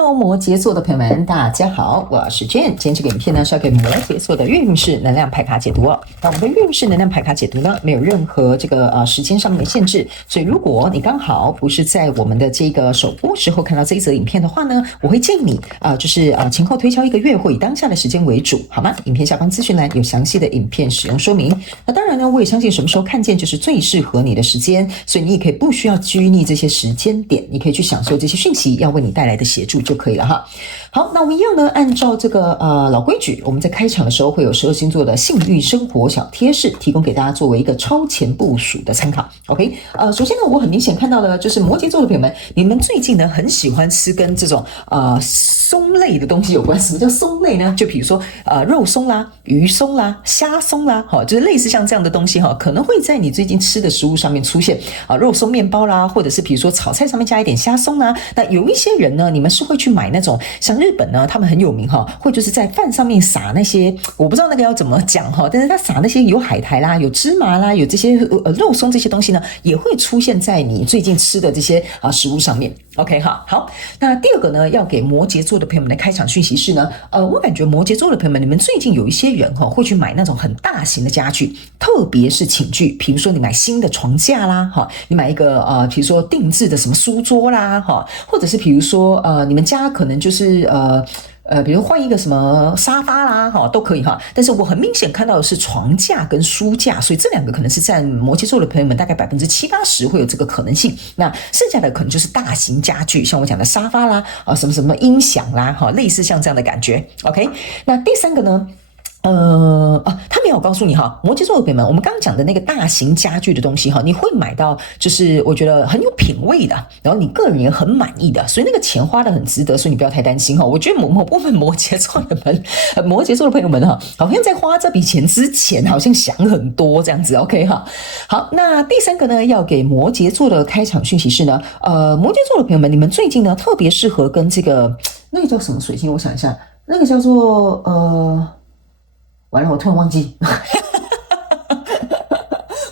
Hello， 摩羯座的朋友們，大家好，我是 Jane。今天這個影片呢是要給摩羯座的月運勢能量牌卡解讀哦。那我們的月運勢能量牌卡解讀呢，沒有任何這個時間上面的限制，所以如果你剛好不是在我們的這個首播時候看到這一則影片的話呢，我會建議你就是前後推敲1個月，或以當下的時間為主，好嗎？影片下方資訊欄有詳細的影片使用說明。那當然呢，我也相信什麼時候看見就是最適合你的時間，所以你也可以不需要拘泥這些時間點，你可以去享受這些訊息要為你帶來的協助就可以了哈。好，那我們一樣呢，按照這個老規矩，我們在開場的時候會有12星座的幸運生活小貼士，提供給大家作為一個超前部署的參考。OK，首先呢，我很明顯看到的就是摩羯座的朋友們，你們最近呢很喜歡吃跟這種鬆類的東西有關。什麼叫鬆類呢？就比如說肉鬆啦、魚鬆啦、蝦鬆啦，就是類似像這樣的東西可能會在你最近吃的食物上面出現肉鬆麵包啦，或者是比如說炒菜上面加一點蝦鬆啦。那有一些人呢，你們是會去買那種像日本呢，他們很有名會就是在飯上面撒那些，我不知道那個要怎麼講但是他撒那些有海苔啦、有芝麻啦、有這些肉鬆這些東西呢，也會出現在你最近吃的這些食物上面。OK 好，那第二個呢，要給摩羯座的朋友們的開場訊息是呢，我感覺摩羯座的朋友們，你們最近有一些人會去買那種很大型的家具，特別是寢具，比如說你買新的床架啦，你買一個比如說定制的什麼書桌啦，或者是比如說你們家可能就是比如換一個什麼沙發啦，都可以哈。但是我很明顯看到的是床架跟書架，所以這2個可能是占摩羯座的朋友們大概70-80%會有這個可能性。那剩下的可能就是大型家具，像我講的沙發啦，什麼什麼音響啦，類似像這樣的感覺。OK， 那第3個呢？他沒有告訴你摩羯座的朋友們，我們剛剛講的那個大型家具的東西你會買到就是我覺得很有品味的，然後你個人也很滿意的，所以那個錢花得很值得，所以你不要太擔心我覺得某部分摩羯座的朋友們好像在花這筆錢之前好像想很多這樣子。OK 好，那第3個呢，要給摩羯座的開場訊息是呢，摩羯座的朋友們，你們最近呢特別適合跟這個那個叫什麼水晶，我想一下，那個叫做完了，我突然忘記，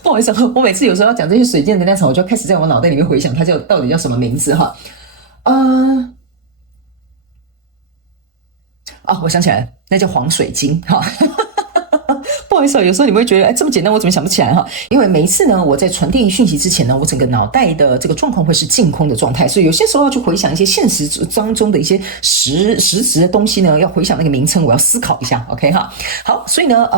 不好意思，我每次有時候要講這些水晶的能量場，我就開始在我腦袋裡面回想它到底叫什麼名字我想起來了，那叫黃水晶不好意思，有時候你們會覺得這麼簡單我怎麼想不起來因為每一次呢我在傳遞訊息之前呢，我整個腦袋的這個狀況會是淨空的狀態，所以有些時候要去回想一些現實當中的一些實質的東西呢，要回想那個名稱，我要思考一下。 OK 好，所以呢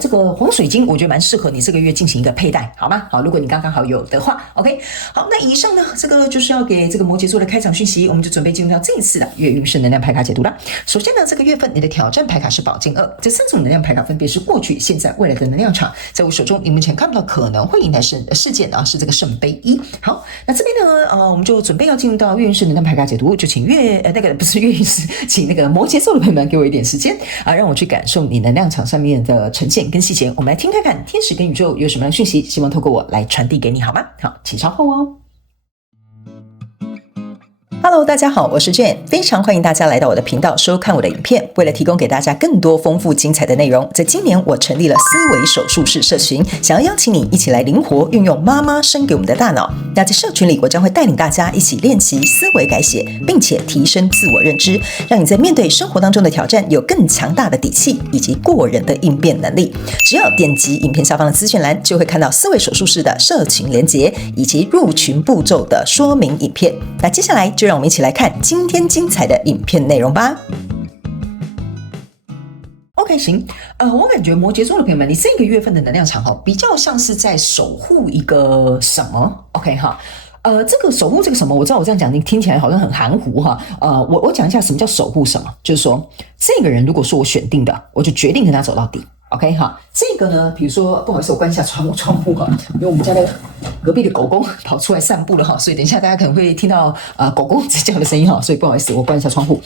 這個黃水晶我覺得蠻適合你這個月進行一個佩戴，好嗎？好，如果你剛剛好有的話。 OK 好，那以上呢這個就是要給這個摩羯座的開場訊息，我們就準備進入到這一次的月運勢能量牌卡解讀了。首先呢，這個月份你的挑戰牌卡是宝劍2，這3種能量牌卡分別是過去、現在、未來的能量場，在我手中你目前看不到可能會迎來事件是這個圣杯1。好，那這邊呢我們就準備要進入到月運勢能量牌卡解讀，就請不是月運勢，請那個摩羯座的朋友們給我一點時間讓我去感受你能量場上面的呈現跟細節。我們來聽看看天使跟宇宙有什麼樣的訊息，希望透過我來傳遞給你，好嗎？好，請稍後哦。Hello， 大家好，我是 Jane， 非常歡迎大家來到我的頻道收看我的影片。為了提供給大家更多豐富精彩的內容，在今年我成立了思維手術室社群，想要邀請你一起來靈活運用媽媽生給我們的大腦。那在社群裡，我將會帶領大家一起練習思維改寫，並且提升自我認知，讓你在面對生活當中的挑戰有更強大的底氣以及過人的應變能力。只要點擊影片下方的資訊欄，就會看到思維手術室的社群連結以及入群步驟的說明影片。那接下來就讓我們一起來看今天精彩的影片內容吧。OK， 行，我感覺摩羯座的朋友們，你這個月份的能量場比較像是在守護一個什麼 ？OK 這個守護這個什麼，我知道我這樣講你聽起來好像很含糊我講一下什麼叫守護什麼，就是說這個人如果說我選定的，我就決定跟他走到底。OK 這個呢，比如說不好意思，我關一下窗戶因為我們家的隔壁的狗狗跑出來散步了所以等一下大家可能會聽到狗狗在叫的聲音所以不好意思，我關一下窗戶。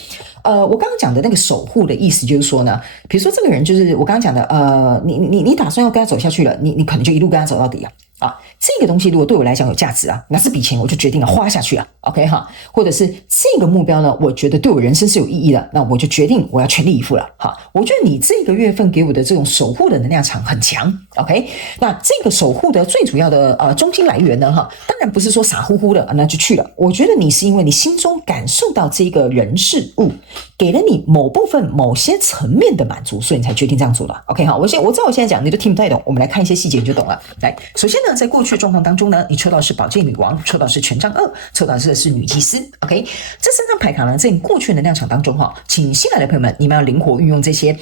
我刚剛講的那個守護的意思就是說呢，比如說這個人就是我剛剛講的你打算要跟他走下去了，你可能就一路跟他走到底啊，這個東西如果對我來講有價值啊，那這筆錢我就決定了花下去啊 ，OK 哈，或者是這個目標呢，我覺得對我人生是有意義的，那我就決定我要全力以赴了，哈，我覺得你這個月份給我的這種守護的能量場很強 ，OK， 那這個守護的最主要的中心來源呢，哈，當然不是說傻乎乎的那就去了，我覺得你是因為你心中感受到這個人事物給了你某部分某些層面的滿足，所以你才決定這樣做的 ，OK 哈，我知道我現在講你都聽不太懂，我們來看一些細節你就懂了，來，首先呢，在過去的狀況當中呢，你抽到的是寶劍女王，抽到的是權杖2，抽到的是女祭司 ，OK， 這三张牌卡呢，在你過去的能量場當中哈，請新來的朋友們，你們要靈活運用這些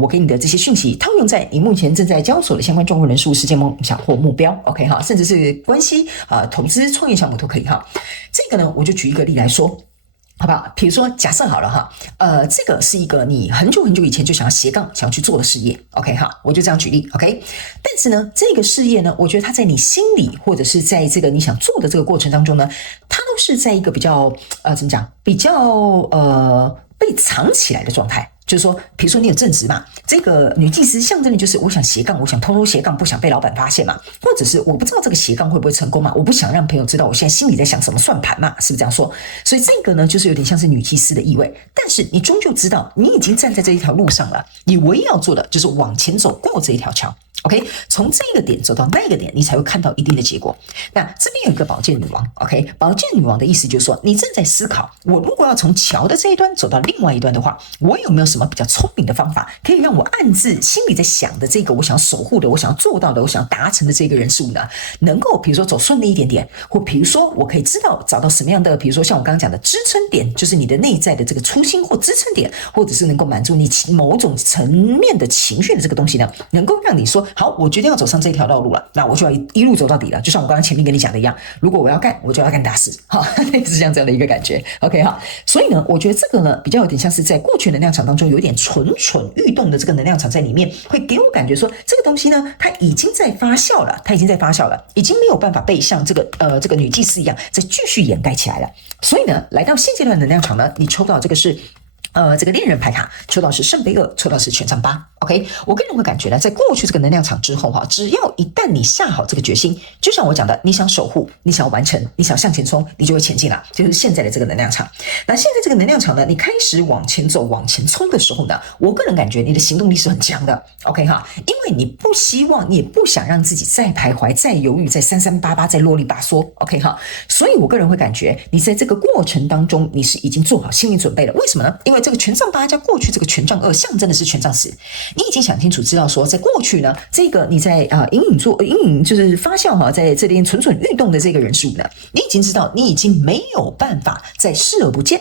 我給你的這些訊息，套用在你目前正在交手的相關狀況、人事物、事件、夢想或目標 ，OK 哈，甚至是關係投資、創業項目都可以哈。這個呢，我就舉一個例來說。好不好？比如說，假設好了哈，這個是一個你很久很久以前就想要斜槓、想要去做的事業 ，OK 哈，我就這樣舉例 ，OK。但是呢，這個事業呢，我覺得它在你心裡，或者是在這個你想做的這個過程當中呢，它都是在一個比較怎麼講？比較被藏起來的狀態。就是說，比如說你有正職嘛，這個女祭司象徵的就是我想斜槓，我想偷偷斜槓，不想被老闆發現嘛，或者是我不知道這個斜槓會不會成功嘛，我不想讓朋友知道我現在心裡在想什麼算盤嘛，是不是這樣說？所以這個呢，就是有點像是女祭司的意味。但是你終究知道，你已經站在這一條路上了，你唯一要做的就是往前走過這一條橋。OK， 從這個點走到那個點，你才會看到一定的結果。那這邊有一個寶劍女王 ，OK， 寶劍女王的意思就是說，你正在思考，我如果要從橋的這一端走到另外一端的話，我有沒有什麼比較聰明的方法，可以讓我暗自心裡在想的這個我想要守護的、我想要做到的、我想要達成的這個人事物呢，能夠比如說走順利一點點，或比如說我可以知道找到什麼樣的，比如說像我剛剛講的支撐點，就是你的內在的這個初心或支撐點，或者是能夠滿足你某種層面的情緒的這個東西呢，能夠讓你說。好，我決定要走上這條道路了，那我就要一路走到底了。就像我剛剛前面跟你講的一樣，如果我要幹，我就要幹大事，哈，類似像這樣的一個感覺。OK 哈，所以呢，我覺得這個呢，比較有點像是在過去能量場當中有一點蠢蠢欲動的這個能量場在裡面，會給我感覺說，這個東西呢，它已經在發酵了，它已經在發酵了，已經沒有辦法被像這個女祭司一樣再繼續掩蓋起來了。所以呢，來到現階段的能量場呢，你抽到這個是。這個戀人牌卡抽到是聖杯2，抽到是權杖8。OK， 我個人會感覺呢，在過去這個能量場之後哈，只要一旦你下好這個決心，就像我講的，你想守護，你想要完成，你想向前衝，你就會前進了。就是現在的這個能量場。那現在這個能量場呢，你開始往前走、往前衝的時候呢，我個人感覺你的行動力是很強的。OK 哈，因為你不希望，你也不想讓自己再徘徊、再猶豫、再三三八八、再囉里吧嗦。OK 哈，所以我個人會感覺你在這個過程當中，你是已經做好心理準備了。為什麼呢？因為這個權杖8加過去這個權杖2象徵的是權杖10，你已經想清楚知道說，在過去呢，這個你在隱隱就是發酵哈，在這邊蠢蠢欲動的這個人事物呢，你已經知道你已經沒有辦法再視而不見。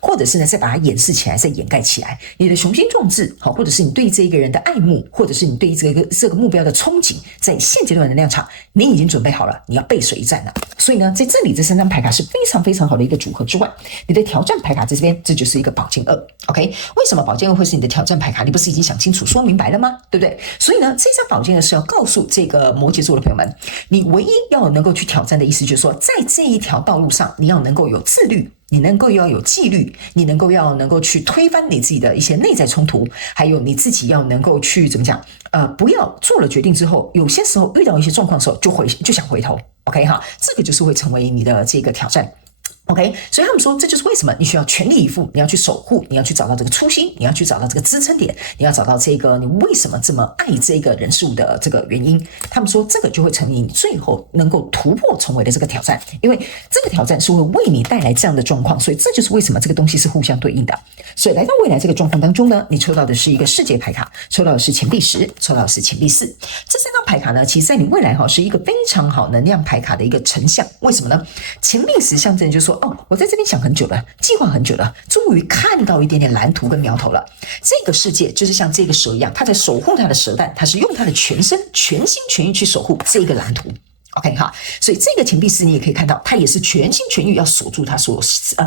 或者是呢，再把它掩飾起來，再掩蓋起來。你的雄心壯志，好，或者是你對這一個人的愛慕，或者是你對這個目標的憧憬，在現階段的能量場，你已經準備好了，你要背水一戰了。所以呢，在這裡這3張牌卡是非常非常好的一個組合之外，你的挑戰牌卡在這邊，這就是一個寶劍2。OK， 為什麼寶劍2會是你的挑戰牌卡？你不是已經想清楚、說明白了嗎？對不對？所以呢，這張寶劍2是要告訴這個摩羯座的朋友們，你唯一要能夠去挑戰的意思，就是說，在這一條道路上，你要能夠有自律。你能夠要有紀律，你能夠去推翻你自己的一些內在衝突，還有你自己要能夠去怎麼講？不要做了決定之後，有些時候遇到一些狀況的時候就想回頭。OK 哈，這個就是會成為你的這個挑戰。OK， 所以他們說，這就是為什麼你需要全力以赴，你要去守護，你要去找到這個初心，你要去找到這個支撐點，你要找到這個你為什麼這麼愛這個人事物的這個原因。他們說，這個就會成為你最後能夠突破重圍的這個挑戰，因為這個挑戰是會為你帶來這樣的狀況，所以這就是為什麼這個東西是互相對應的。所以來到未來這個狀況當中呢，你抽到的是一個世界牌卡，抽到的是錢幣10，抽到的是錢幣4。這3張牌卡呢，其實在你未來哈是一個非常好能量牌卡的一個成像。為什麼呢？錢幣10象徵就是說，我在這邊想很久了，計劃很久了，終於看到一點點藍圖跟苗頭了。這個世界就是像這個蛇一樣，它在守護它的蛇蛋，它是用它的全身、全心全意去守護這個藍圖。OK 哈，所以這個錢幣4你也可以看到，它也是全心全意要鎖住它所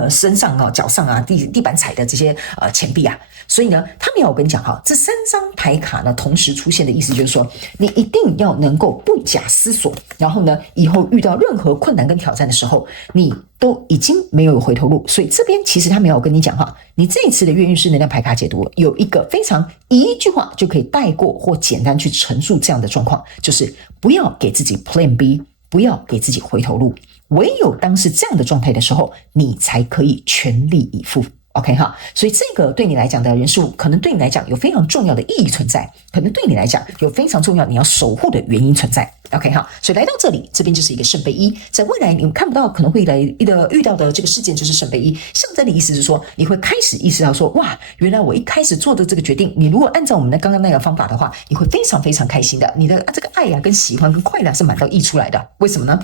身上啊、腳上啊、地板踩的這些錢幣啊。所以呢，他們要我跟你講哈，這3張牌卡呢同時出現的意思就是說，你一定要能夠不假思索，然後呢，以後遇到任何困難跟挑戰的時候，你都已經沒有回頭路，所以這邊其實他沒有跟你講哈，你這一次的月運勢能量牌卡解讀有一個非常一句話就可以帶過或簡單去陳述這樣的狀況，就是不要給自己 Plan B， 不要給自己回頭路，唯有當是這樣的狀態的時候，你才可以全力以赴。OK 哈，所以這個對你來講的人事物，可能對你來講有非常重要的意義存在，可能對你來講有非常重要你要守護的原因存在。OK 哈，所以來到這裡，這邊就是一個聖杯一，在未來你們看不到可能會來遇到的這個事件就是聖杯一，象徵的意思是說，你會開始意識到說，哇，原來我一開始做的這個決定，你如果按照我們的剛剛那個方法的話，你會非常非常開心的，你的這個愛啊跟喜歡跟快樂是滿到溢出來的。為什麼呢？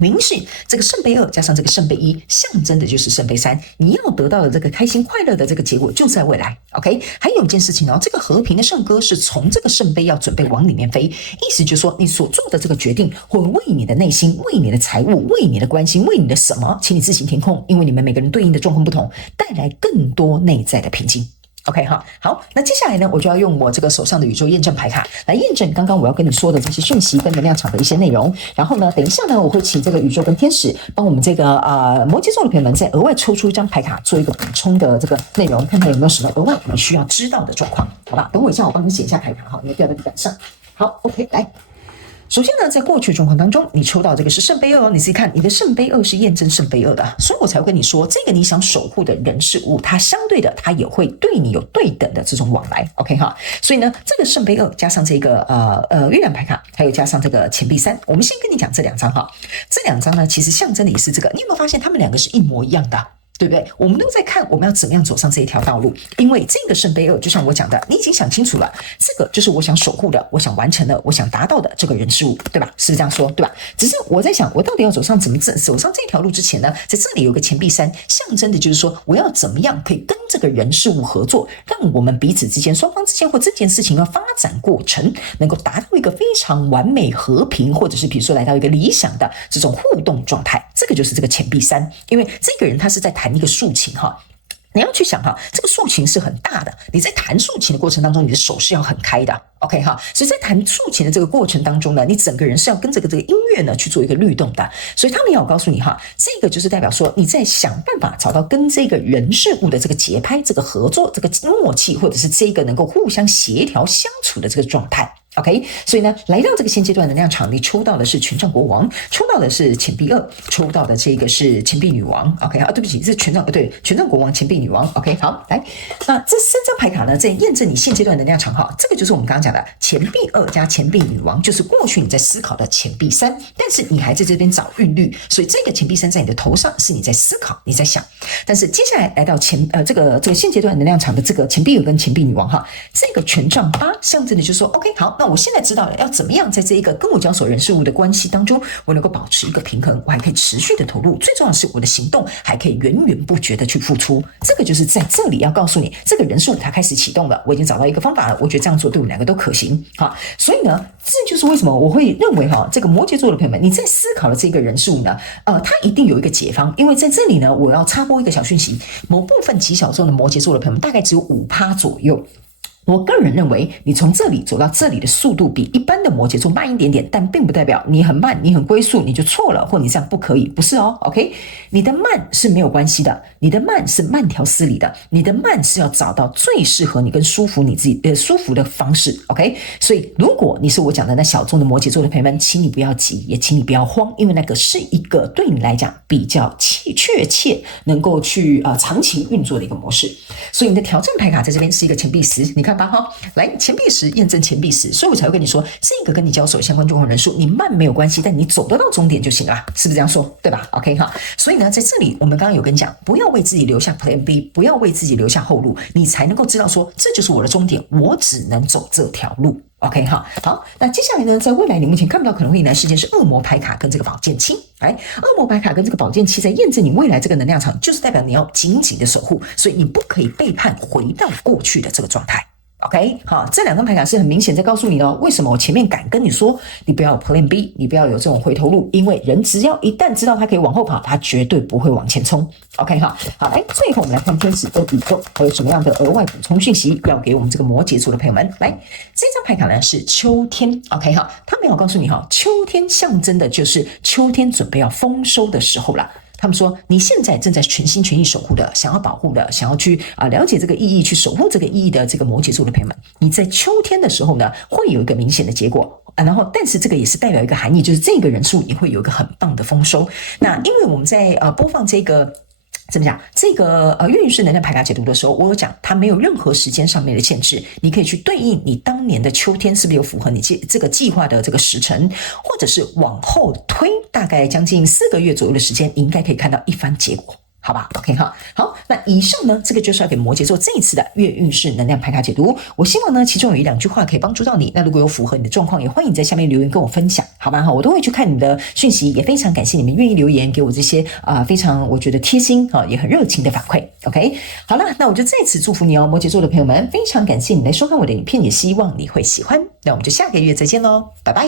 原因是這個聖杯二加上這個聖杯一，象徵的就是聖杯三，你要得到的這個開心快樂的這個結果就在未來。OK， 還有一件事情哦，這個和平的聖歌是從這個聖杯要準備往裡面飛，意思就是說你所做的這個決定會為你的內心、為你的財務、為你的關係、為你的什麼，請你自行填空，因為你們每個人對應的狀況不同，帶來更多內在的平靜。OK 哈，好，那接下來呢，我就要用我這個手上的宇宙驗證牌卡來驗證剛剛我要跟你說的這些訊息跟能量場的一些內容。然後呢，等一下呢，我會請這個宇宙跟天使幫我們這個摩羯座的朋友們再額外抽出一張牌卡，做一個補充的這個內容，看看有沒有什麼額外你需要知道的狀況，好吧？等我一下，我幫你寫一下牌卡哈，你要掉在地板上。好 ，OK， 來。首先呢，在過去狀況當中，你抽到這個是聖杯二哦，你自己看，你的聖杯二是驗證聖杯二的，所以我才會跟你說，這個你想守護的人事物，它相對的，它也會對你有對等的這種往來 ，OK 哈。所以呢，這個聖杯二加上這個月亮牌卡，還有加上這個錢幣三，我們先跟你講這兩張哈，這兩張呢，其實象徵的也是這個，你有沒有發現他們兩個是一模一樣的？對不對？我們都在看我們要怎麼樣走上這一條道路，因為這個聖杯二就像我講的，你已經想清楚了，這個就是我想守護的，我想完成的，我想達到的這個人事物，對吧？是不是這樣說？對吧？只是我在想，我到底要走上這條路之前呢，在這裡有個錢幣三，象徵的就是說，我要怎麼樣可以跟這個人事物合作，讓我們彼此之間、雙方之間或這件事情的發展過程，能夠達到一個非常完美、和平，或者是比如說來到一個理想的這種互動狀態。這個就是這個錢幣三，因為這個人他是在談一個抒情哈。你要去想哈，這個抒情是很大的。你在彈抒情的過程當中，你的手是要很開的 ，OK 哈。所以在彈抒情的這個過程當中呢，你整個人是要跟這個音樂呢去做一個律動的。所以他們要告訴你哈，這個就是代表說你在想辦法找到跟這個人事物的這個節拍、這個合作、這個默契，或者是這個能夠互相協調相處的這個狀態。OK， 所以呢，來到這個現階段的能量場，你抽到的是權杖國王，抽到的是錢幣二，抽到的這個是錢幣女王。OK 啊，對不起，是權杖國王、錢幣女王。OK， 好，來，那這三張牌卡呢，在驗證你現階段的能量場哈，這個就是我們剛剛講的錢幣二加錢幣女王，就是過去你在思考的錢幣三，但是你還在這邊找韻律，所以這個錢幣三在你的頭上是你在思考，你在想，但是接下來來到這個現階段能量場的這個錢幣二跟錢幣女王哈，這個權杖八象徵的就是說 OK 好，那我現在知道了要怎麼樣在這一個跟我交手人事物的關係當中，我能夠保持一個平衡，我還可以持續的投入，最重要的是我的行動還可以源源不絕的去付出。這個就是在這裡要告訴你，這個人事物它開始啟動了，我已經找到一個方法了，我覺得這樣做對我們兩個都可行。好，所以呢，這就是為什麼我會認為哈，這個摩羯座的朋友們，你在思考的這個人事物呢，它一定有一個解方，因為在這裡呢，我要插播一個小訊息，某部分極小眾的摩羯座的朋友們，大概只有5%左右。我個人認為，你從這裡走到這裡的速度比一般的摩羯座慢一點點，但並不代表你很慢，你很龜速，你就錯了，或你這樣不可以，不是哦。OK， 你的慢是沒有關係的，你的慢是慢條斯理的，你的慢是要找到最適合你跟舒服你自己舒服的方式。OK， 所以如果你是我講的那小眾的摩羯座的朋友們，請你不要急，也請你不要慌，因為那個是一個對你來講比較確切能夠去長期運作的一個模式。所以你的挑戰牌卡在這邊是一個錢幣10，你看。來錢幣10驗證錢幣10，所以我才會跟你說，這個跟你交手相關狀況人數，你慢沒有關係，但你走得到終點就行了，是不是這樣說？對吧 ？OK 哈，所以呢，在這裡我們剛剛有跟你講，不要為自己留下 Plan B， 不要為自己留下後路，你才能夠知道說，這就是我的終點，我只能走這條路。OK 哈，好，那接下來呢，在未來你目前看不到可能會迎來事件是惡魔牌卡跟這個寶劍七。來，惡魔牌卡跟這個寶劍七在驗證你未來這個能量場，就是代表你要緊緊的守護，所以你不可以背叛，回到過去的這個狀態。OK， 好，這兩張牌卡是很明顯在告訴你的，為什麼我前面敢跟你說，你不要有 Plan B， 你不要有這種回頭路，因為人只要一旦知道他可以往後跑，他絕對不會往前衝。OK 哈，好，來，最後我們來看天使跟宇宙還有什麼樣的額外補充訊息要給我們這個摩羯座的朋友們。來，這張牌卡呢是秋天。OK 哈，他沒有告訴你哈，秋天象徵的就是秋天準備要豐收的時候了。他們說你現在正在全心全意守護的，想要保護的，想要去了解這個意義，去守護這個意義的這個摩羯座的朋友們，你在秋天的時候呢，會有一個明顯的結果。然後，但是這個也是代表一個含義，就是這個人數也會有一個很棒的豐收。那因為我們在播放這個怎麼講這個月運勢能量牌卡解讀的時候，我有講它沒有任何時間上面的限制，你可以去對應你當年的秋天是不是有符合你這個計劃的這個時辰，或者是往後推大概將近4個月左右的時間，你應該可以看到一番結果。好吧 ，OK 哈，好，那以上呢，這個就是要給摩羯座這一次的月運勢能量牌卡解讀。我希望呢，其中有1-2句話可以幫助到你。那如果有符合你的狀況，也歡迎在下面留言跟我分享，好吧？我都會去看你的訊息，也非常感謝你們願意留言給我這些非常我覺得貼心也很熱情的反饋。OK， 好了，那我就再次祝福你哦，摩羯座的朋友們，非常感謝你來收看我的影片，也希望你會喜歡。那我們就下個月再見嘍，拜拜。